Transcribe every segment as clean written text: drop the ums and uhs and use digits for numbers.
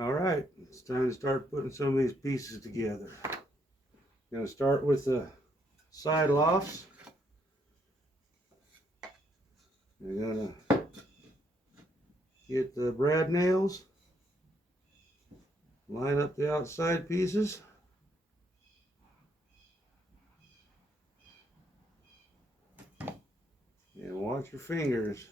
All right, it's time to start putting some of these pieces together. Going to start with the side lofts. You're going to get the brad nails, line up the outside pieces. And watch your fingers.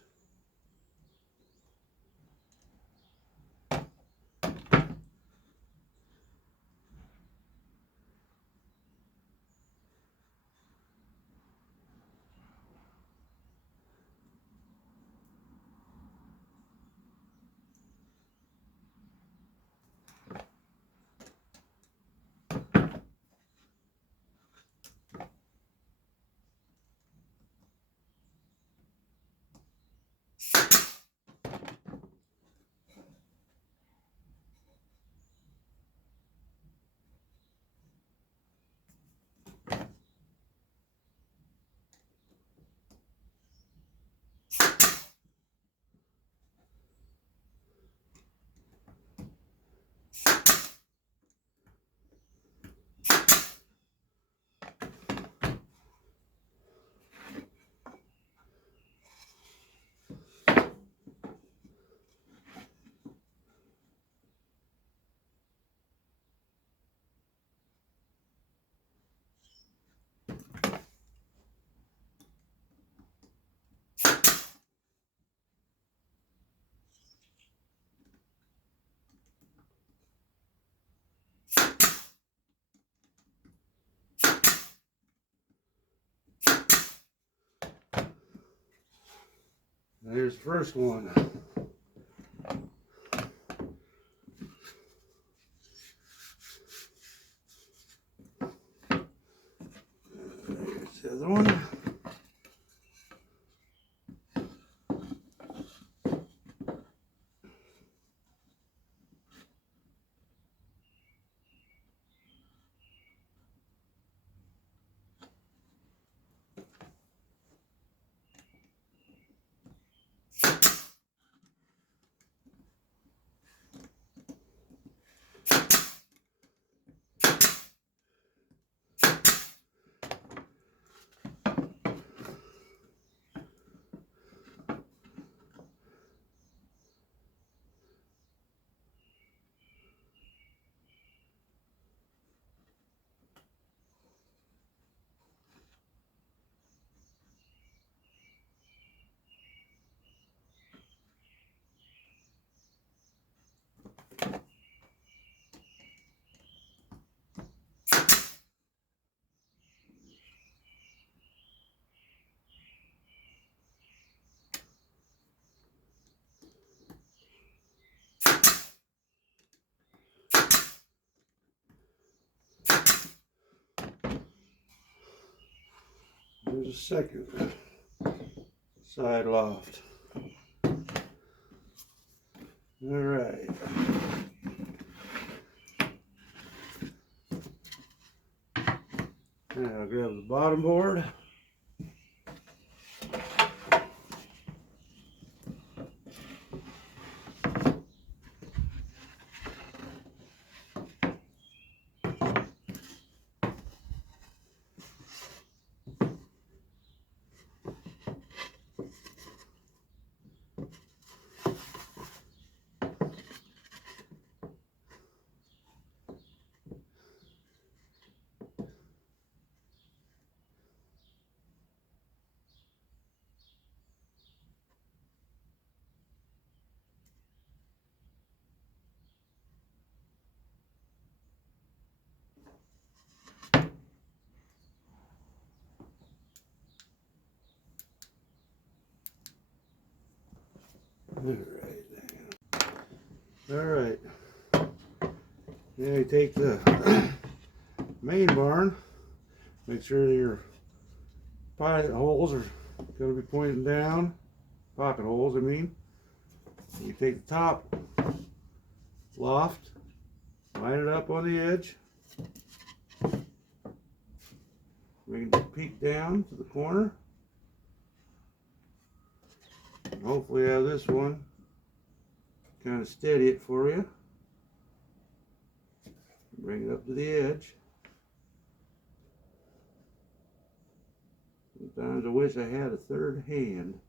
There's the first one. There's the other one. There's a second side loft. All right. Now I'll grab the bottom board. All right. Now you take the main barn. Make sure your pilot holes are going to be pointing down. Pocket holes, I mean. You take the top loft, line it up on the edge. We can peek down to the corner. And hopefully have this one kind of steady it for you. Bring it up to the edge. Sometimes I wish I had a third hand.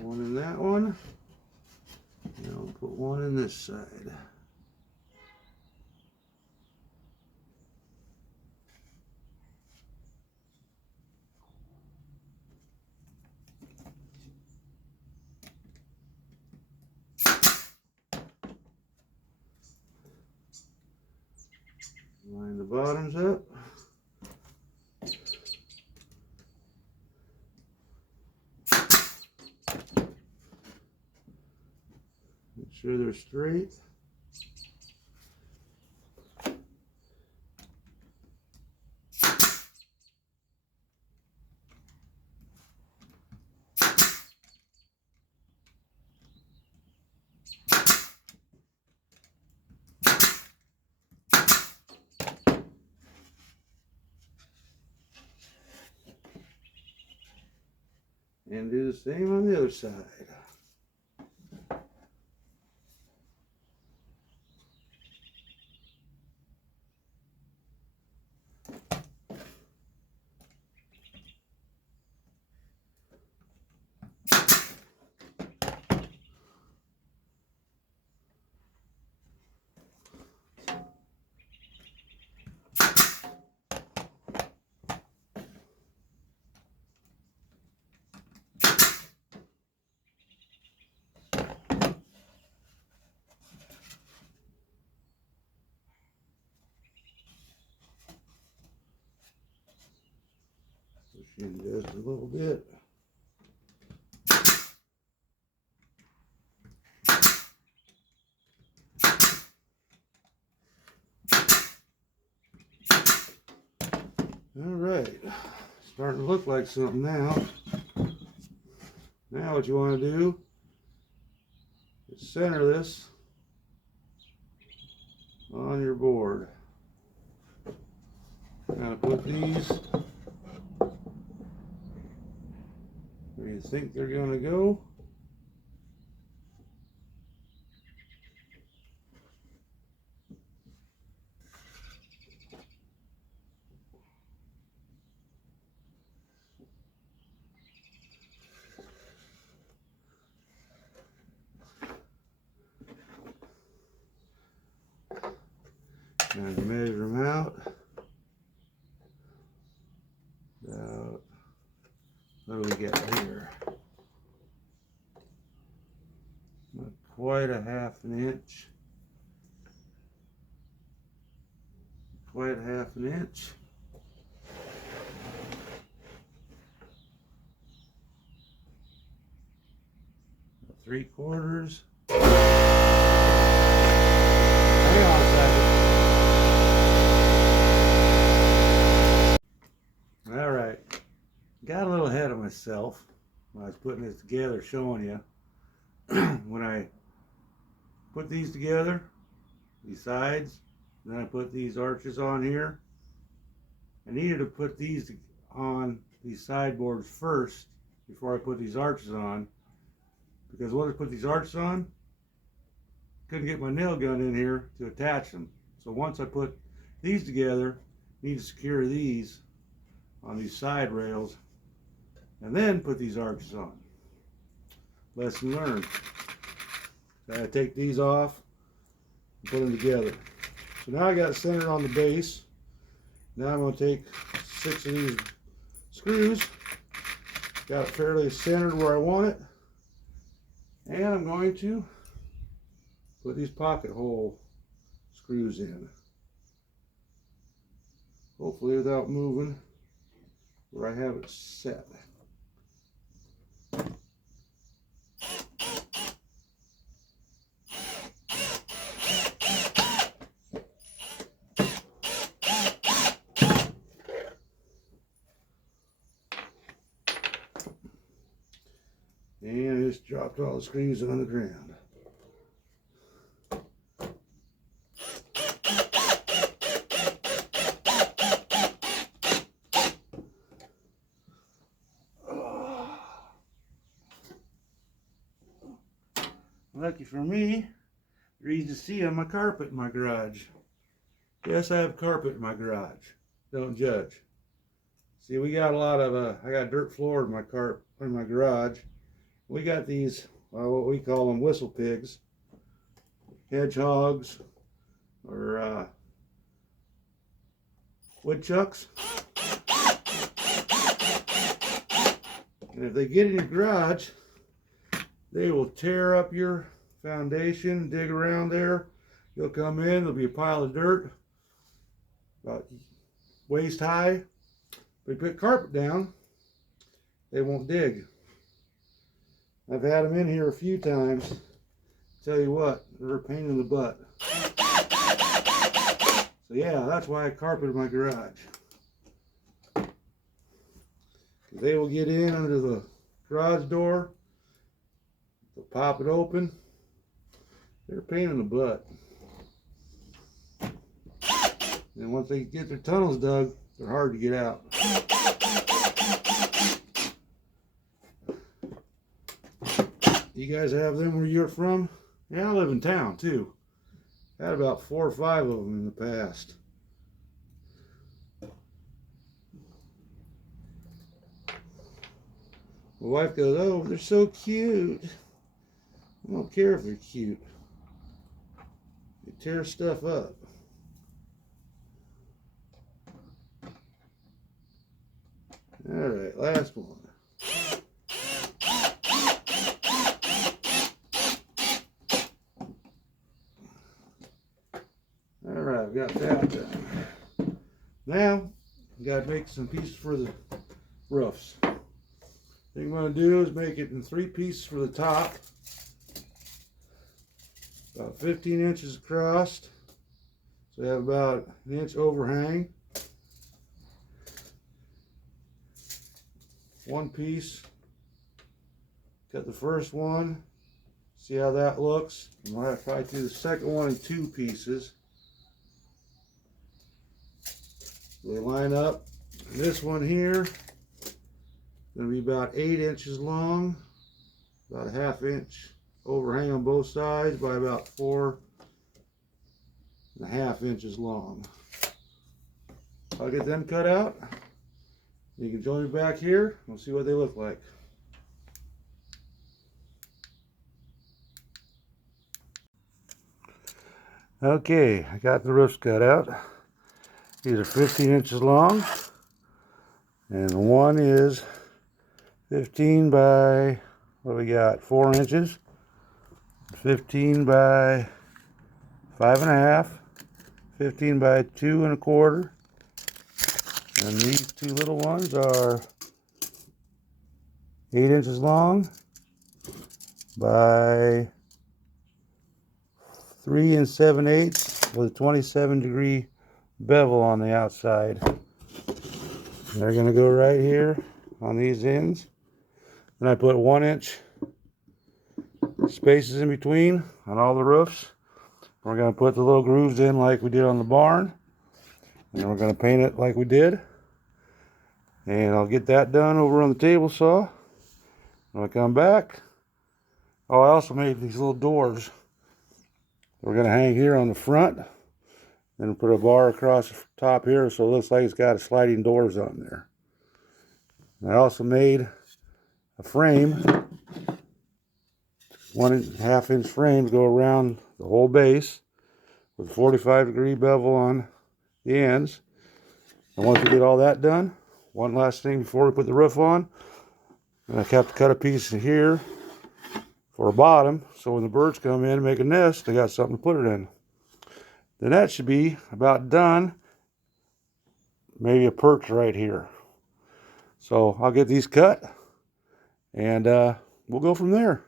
One in that one. And I'll put one in this side. Line the bottoms up. Make sure they're straight. And do the same on the other side. Push in just a little bit. All right, starting to look like something now. Now what you want to do is center this on your board. Now put these where you think they're going to go. And measure them out. About, what do we get here? Not quite a half an inch. Quite a half an inch. Three-quarters. Hang on a second. All right, got a little ahead of myself when I was putting this together, showing you. When I put these together, these sides, then I put these arches on here. I needed to put these on these sideboards first before I put these arches on, because once I put these arches on, couldn't get my nail gun in here to attach them. So once I put these together, I need to secure these on these side rails and then put these arches on. Lesson learned. I take these off and put them together. So now I got it centered on the base. Now I'm going to take 6 of these screws, got it fairly centered where I want it, and I'm going to put these pocket hole screws in, hopefully without moving, where I have it set. And just dropped all the screws on the ground. Lucky for me, there's easy to see on my carpet in my garage. Yes, I have carpet in my garage. Don't judge. See, we got a lot of, I got dirt floor in my garage. We got these, what we call them whistle pigs, hedgehogs, or woodchucks. And if they get in your garage, they will tear up your foundation, dig around there. You'll come in, there'll be a pile of dirt about waist high. If we put carpet down, they won't dig. I've had them in here a few times. Tell you what, they're a pain in the butt. So yeah, that's why I carpeted my garage. They will get in under the garage door. They'll pop it open. They're a pain in the butt. And once they get their tunnels dug, they're hard to get out. You guys have them where you're from? Yeah, I live in town too. Had about 4 or 5 of them in the past. My wife goes, "Oh, they're so cute." I don't care if they're cute. They tear stuff up. Alright, last one. Alright, I've got that done. Now, I've got to make some pieces for the roofs. Thing I'm going to do is make it in 3 pieces for the top. About 15 inches across. So I have about an inch overhang. 1 piece. Cut the first one. See how that looks. I'm going to probably do the second one in 2 pieces. They line up. This one here is going to be about 8 inches long, about a 1/2 inch overhang on both sides by about 4.5 inches long. I'll get them cut out. You can join me back here. We'll see what they look like. Okay, I got the roofs cut out. These are 15 inches long, and one is 15 by, what do we got, 4 inches, 15 by 5.5, 15 by 2.25, and these 2 little ones are 8 inches long by 3 7/8 with a 27-degree bevel on the outside. They're going to go right here on these ends. And I put 1-inch spaces in between on all the roofs. We're going to put the little grooves in like we did on the barn. And then we're going to paint it like we did. And I'll get that done over on the table saw. When I come back, oh, I also made these little doors. We're going to hang here on the front. Then put a bar across the top here so it looks like it's got sliding doors on there. And I also made a frame, 1.5 inch frame to go around the whole base with a 45-degree bevel on the ends. And once we get all that done, one last thing before we put the roof on, I have to cut a piece in here for a bottom so when the birds come in and make a nest, they got something to put it in. Then that should be about done. Maybe a perch right here. So I'll get these cut and we'll go from there.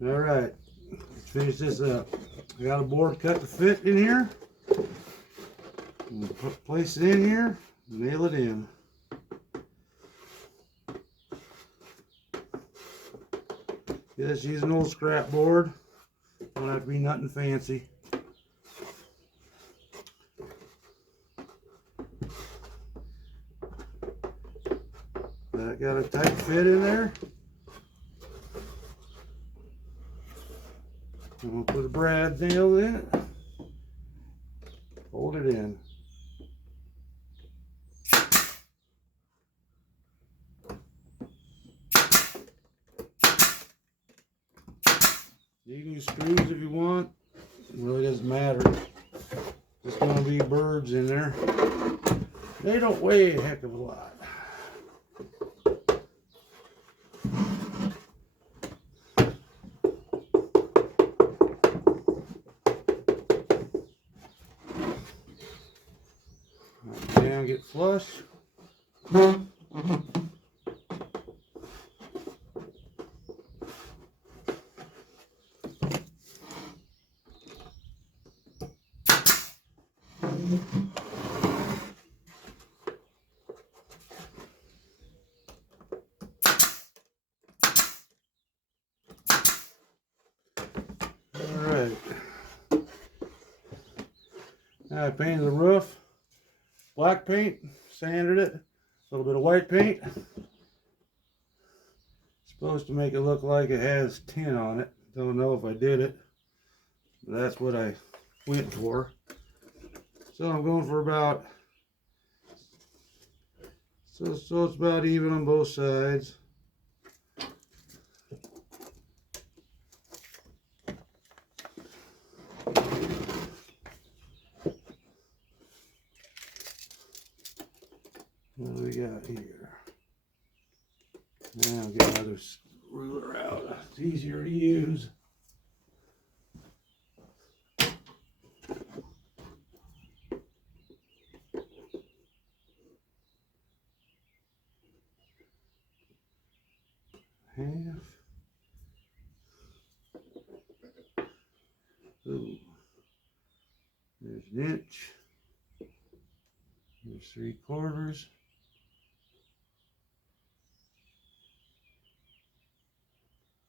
All right, let's finish this up. I got a board cut to fit in here. Place it in here, nail it in. Just use an old scrap board. Don't have to be nothing fancy. That got a tight fit in there. I'm gonna put a brad nail in it. Hold it in. You can use screws if you want. It really doesn't matter. There's gonna be birds in there. They don't weigh a heck of a lot. Down, get flush. Alright. Now I painted the roof. Black paint, sanded it, a little bit of white paint. Supposed to make it look like it has tin on it. Don't know if I did it, but that's what I went for. So I'm going for about, so it's about even on both sides. What do we got here? Now I'll get another ruler out. It's easier to use. Half. Ooh. There's an inch. There's 3/4.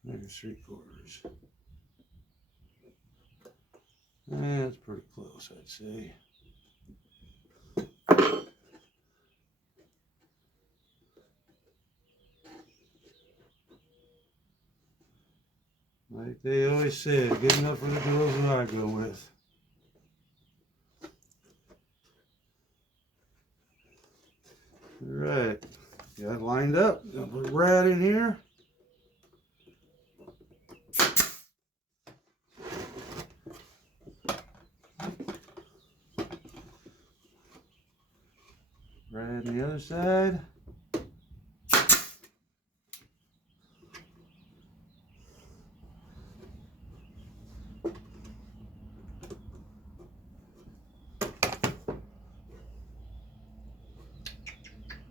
There's 3/4. That's pretty close, I'd say. Like they always said, good enough for the girls that I go with. Alright, got it lined up. Gonna put a brad in here. Brad on the other side.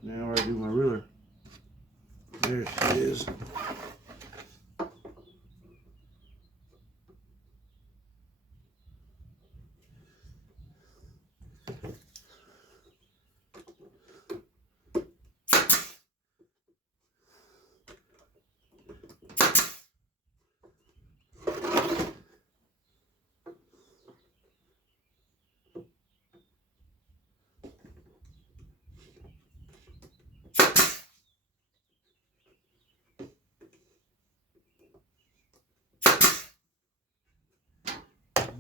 Now I do my ruler. There she is.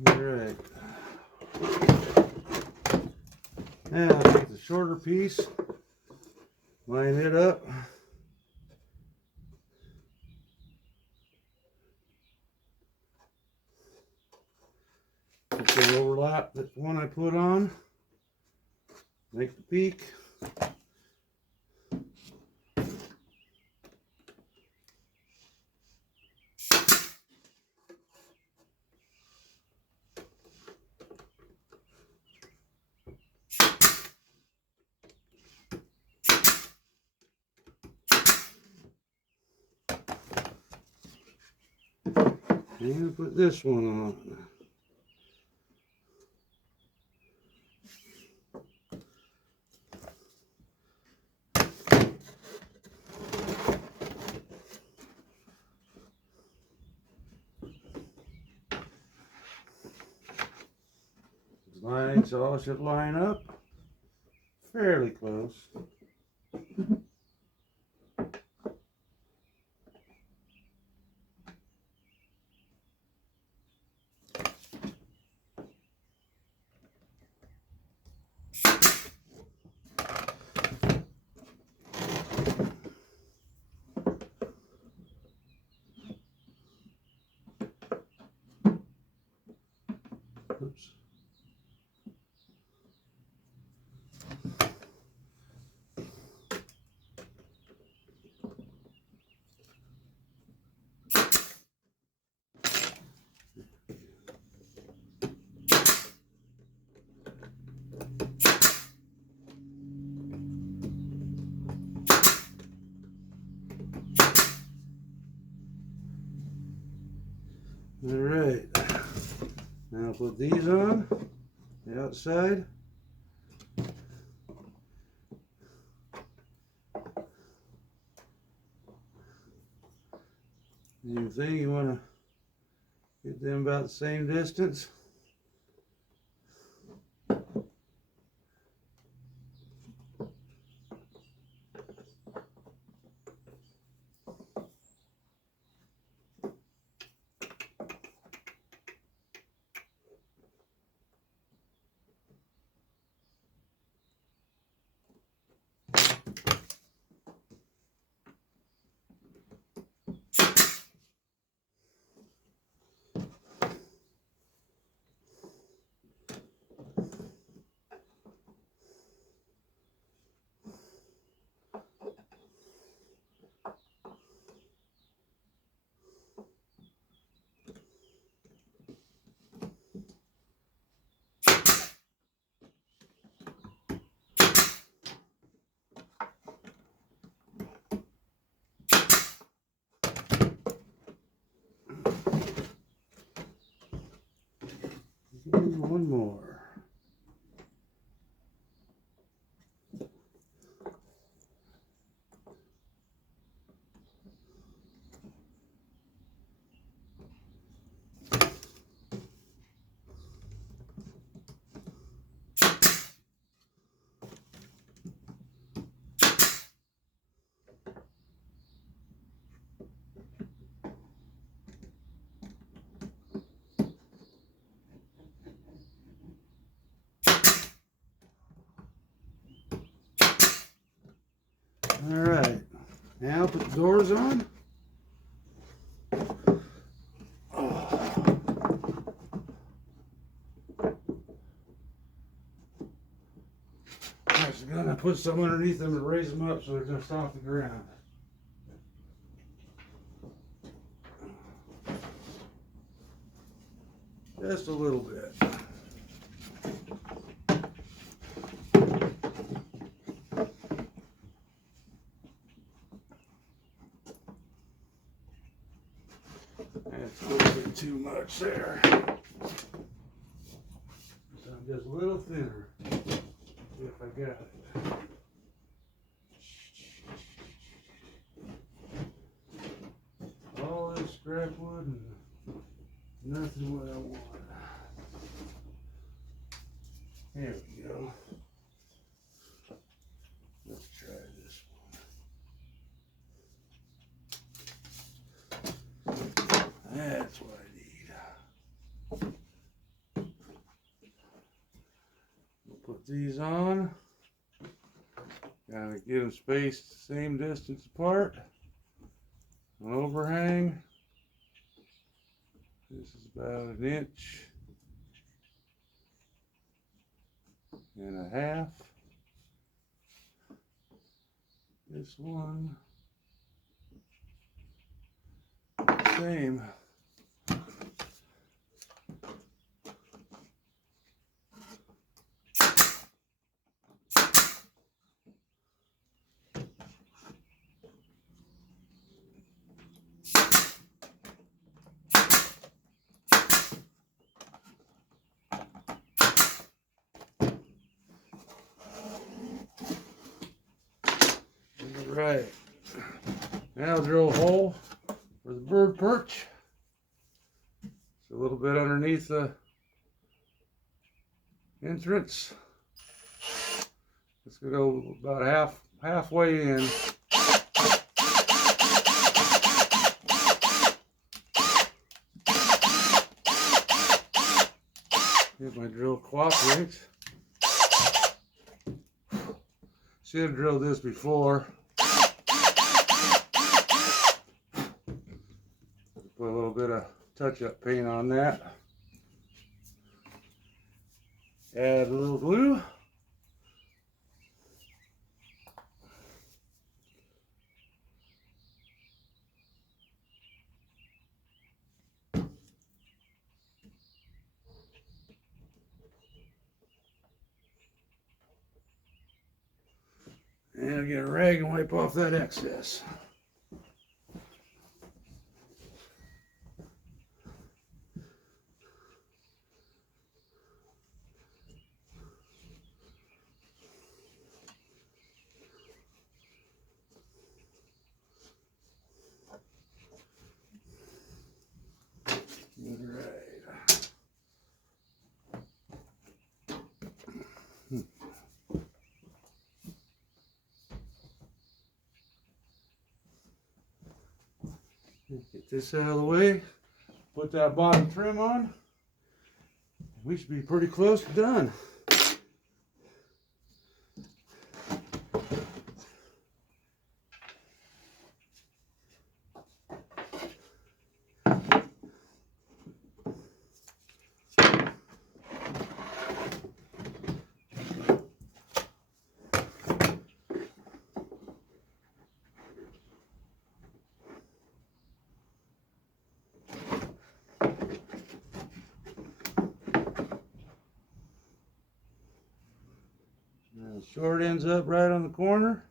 Alright. Now I'll take the shorter piece, line it up. Just gonna overlap the one I put on. Make the peak. And put this one on. These lines all should line up fairly close. Oops. All right, now put these on the outside. Same thing, you want to get them about the same distance. And one more. All right, now put the doors on. I'm just gonna put some underneath them and raise them up so they're just off the ground. Just a little bit. That's a little bit too much there. So I'm just a little thinner, if I got it. All this scrap wood and nothing what I want. There we go. Let's try this one. That's what I need. We'll put these on. Gotta get them spaced the same distance apart. An overhang. This is about 1.5 inches. This one, same. Right. Now drill a hole for the bird perch. It's a little bit underneath the entrance. It's gonna go about halfway in. If my drill cooperates. Should have drilled this before. Put a little bit of touch-up paint on that. Add a little glue. And I'll get a rag and wipe off that excess. Get this out of the way, put that bottom trim on. We should be pretty close to done. The short ends up right on the corner.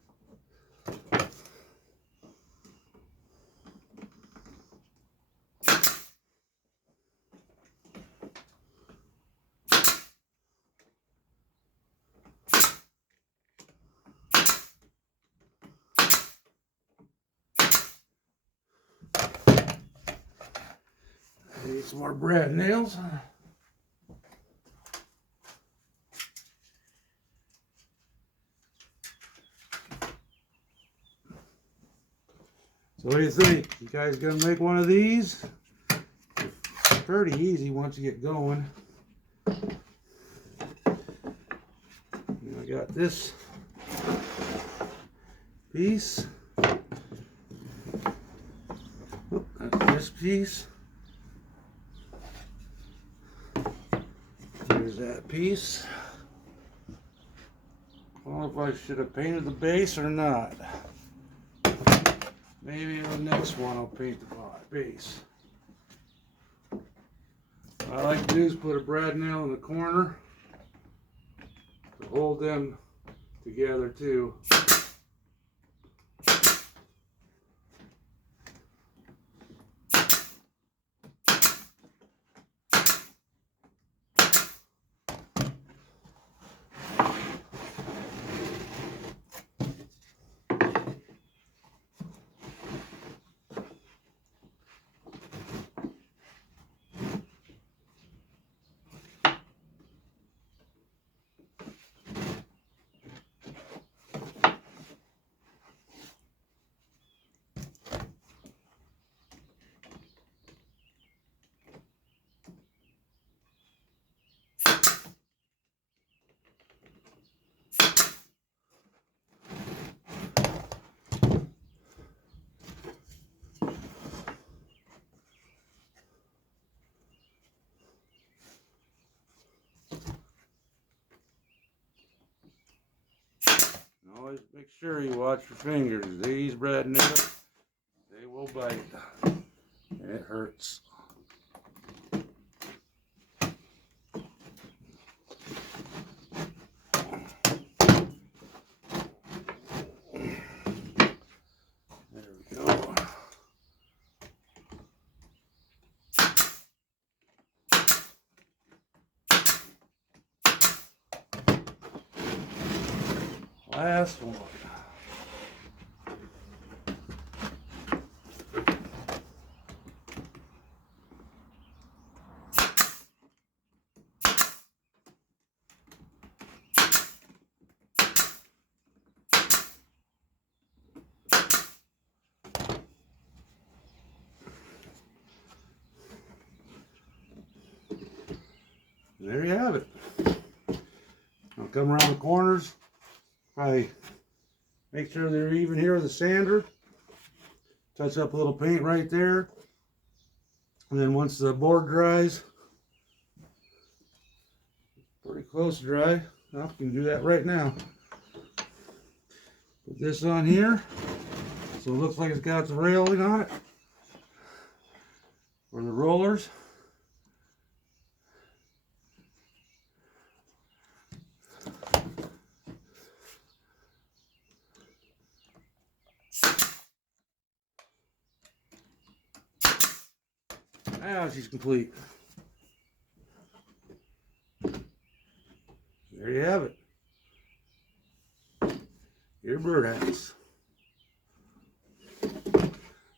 I need some more brad nails. So what do you think? You guys gonna make one of these? It's pretty easy once you get going. And I got this piece. Oh, that's this piece. There's that piece. I don't know if I should have painted the base or not. Maybe on the next one I'll paint the base. What I like to do is put a brad nail in the corner to hold them together too. Always make sure you watch your fingers. These brad nails, they will bite, and it hurts. There we go. Last one. there you have it. I'll come around the corners. I make sure they're even here with the sander. Touch up a little paint right there. And then once the board dries, pretty close to dry, I can do that right now. Put this on here, so it looks like it's got the railing on it, or the rollers. Now she's complete. There you have it. Your birdhouse.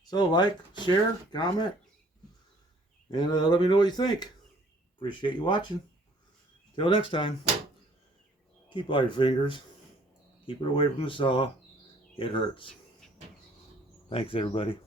So like, share, comment, and let me know what you think. Appreciate you watching. Till next time, keep all your fingers. Keep it away from the saw. It hurts. Thanks, everybody.